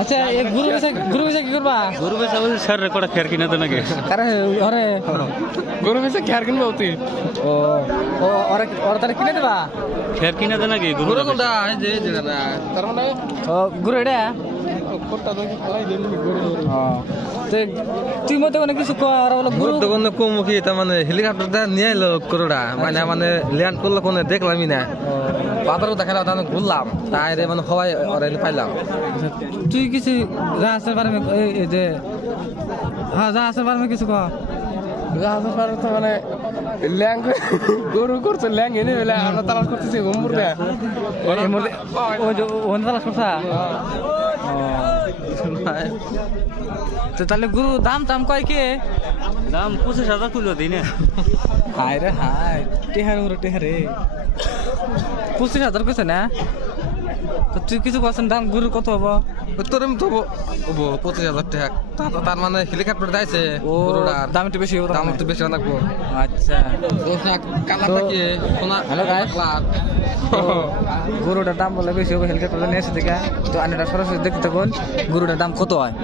আচ্ছা এই গুরু বেচা কি করবা? গরু বেচা বলছে স্যার রেকর্ড খেয়ার কিনা তো নাকি আরে আরে গরু বেচে খেয়ার কিনবো তুই ও ও ওরা ওরা তাহলে কিনে দেবা? খেয়ার কিনা তো নাকি গরু গরু কোনটা যে যেটা তার মানে ও গুরু এটা কোনটা দেখি খেলাই দেন গরু ও তো তুই মতে কোনো কিছু কর ওরা বলে গুরু দোকানে কমুখী তার মানে হেলিকপ্টারটা নিয়ে এলো করোড়া মানে ল্যান্ড করলো কোনো দেখলামই না বাজারও দেখালাম তাহলে ঘুরলাম তাই রে মানে হওয়াই ওরা পাইলাম তুই কিছু যা আছে পারবে এই যে হ্যাঁ যা আছে পারবে কিছু কর রাজা পারে তো মানে ল্যাং গরু করছে ল্যাং এনে বেলা আমরা তালাশ করতেছি ঘুমপুর দেয়া এই মধ্যে ও যে ওন তালাশ করছা তো তাহলে গুরু দাম দাম কয় কে দাম 25,000 তুলো দিই না হায় রে হায় টেহার উড়ে টেহারে 25,000 কইছে না তো তুই কিছু করছেন দাম গুরু কত হবো তোর তো 25,000 টাকা তার মানে হেলিকপ্টার যাইছে ও দাম একটু বেশি হবে দাম একটু বেশি রাখবো আচ্ছা কালারটা কি সোনা হ্যালো গাইস গরুটার দাম বলে বেশি হবে হেলিকপ্টার নিয়ে এসে থেকে তো আনাটা সরাসরি দেখতে থাকুন গরুটার দাম কত হয়